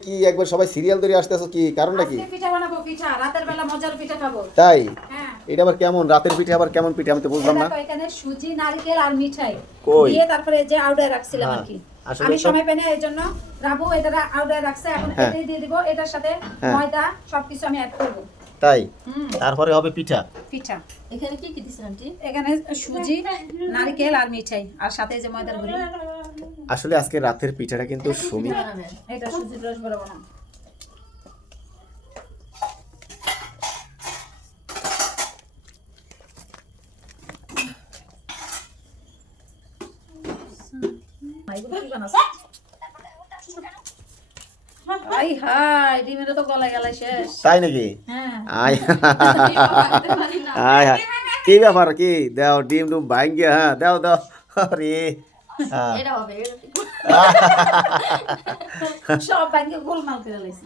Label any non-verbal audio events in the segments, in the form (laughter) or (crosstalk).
কি একবার সবাই সিরিয়াল ধরে আসতেছো? কি কারণটা কি? পিঠা বানাবো পিঠা। রাতের বেলা মজার পিঠা খাব। তাই? হ্যাঁ। এটা আবার কেমন? রাতের পিঠে আবার কেমন পিঠে? আমি তো বুঝলাম না। এখানে সুজি নারকেল আর মিঠাই। কই? দিয়ে তারপরে যে আউডায় রাখছিলাম হ্যাঁ, আর কি আমি সময় পেনে এই জন্য রাবু এটা আউডায় রাখছে। এখন হ্যাঁ। এটাই দিয়ে দিব। এটার সাথে। ময়দা সবকিছু আমি অ্যাড করব। তাই? তারপরে হবে পিঠা। পিঠা। এখানে কি কি দিছেন আন্টি? এখানে সুজি নারকেল আর মিঠাই। আর সাথে যে ময়দার গুঁড়ি। আসলে আজকে রাতের পিঠাটা কিন্তু সুমি তাই নাকি? হ্যাঁ। হায়। কি ব্যাপার কি? দাও ডিম ডুম ভাঙ্গে হ্যাঁ দাও দাও। আরে। হ্যাঁ। এটা হবে (laughs) সব ব্যাংকে গোলমাল করে লাইছি।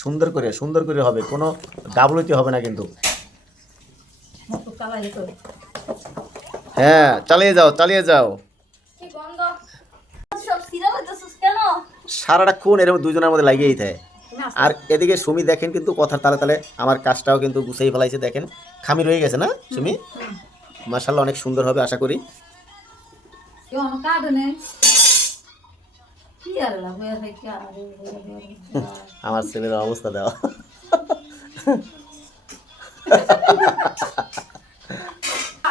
সুন্দর করে সুন্দর করে হবে কোনো ডাবল হবে না কিন্তু। হ্যাঁ চালিয়ে যাও চালিয়ে যাও। কি গন্ধ? সব সিরিয়াল হইতেছিস কেন? সারাটা খুন এরকম দুজনের মধ্যে লাগিয়েই থাকে আর এদিকে সুমি দেখেন কিন্তু কথার তালে তালে আমার কাজটাও কিন্তু গুছাই ফেলাইছে দেখেন। খামি রয়ে গেছে না সুমি? মার্শাল্লাহ অনেক সুন্দর হবে আশা করি। আমার? ছেলের অবস্থা দেওয়া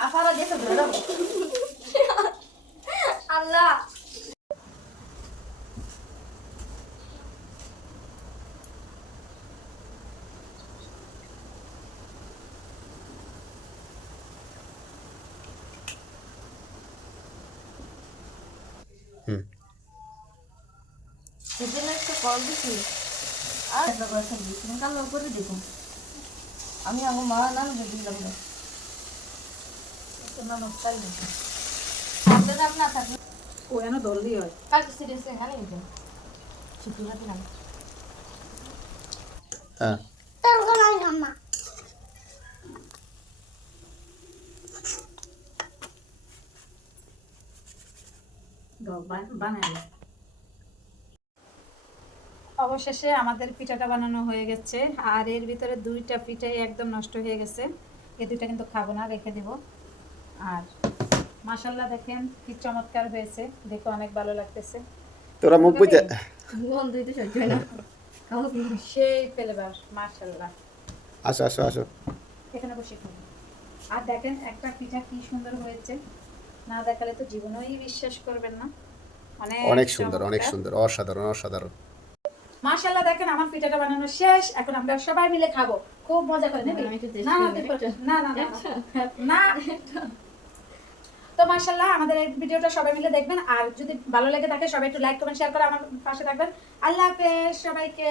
আফারা যেতে সেদিন একটা কল দিছি। আর কাল করে দেখুন। আমি আমার মা নাম দিলাম না। থাকবে ও এনে হয়। সিরিয়াস এখানে নিতে হ্যাঁ। বানাই অবশেষে আমাদের পিঠাটা বানানো হয়ে গেছে। আর এর ভিতরে দুইটা পিঠাই একদম নষ্ট হয়ে গেছে। এই দুইটা কিন্তু খাব না রেখে দেব। আর মাসাল্লাহ দেখেন কি চমৎকার হয়েছে। দেখে অনেক ভালো লাগতেছে। তোরা মুখ বুঝে হয়? সেই ফেলেবার মাসাল্লাহ আসো আসো আসো। এখানে বসে খাব। আর দেখেন একটা পিঠা কি সুন্দর হয়েছে। না দেখালে তো জীবনেই বিশ্বাস করবেন না। অনেক সুন্দর অনেক সুন্দর অসাধারণ অসাধারণ। মাশাআল্লাহ দেখেন আমার পিঠাটা বানানো শেষ এখন আমরা সবাই মিলে খাব। খুব মজা করে নেবে না না না, না না না। না। তো মাশাল্লাহ আমাদের এই ভিডিওটা সবাই মিলে দেখবেন। আর যদি ভালো লাগে থাকে সবাই একটু লাইক কমেন্ট শেয়ার করে আমার পাশে থাকবেন। আল্লাহ হাফেজ সবাইকে।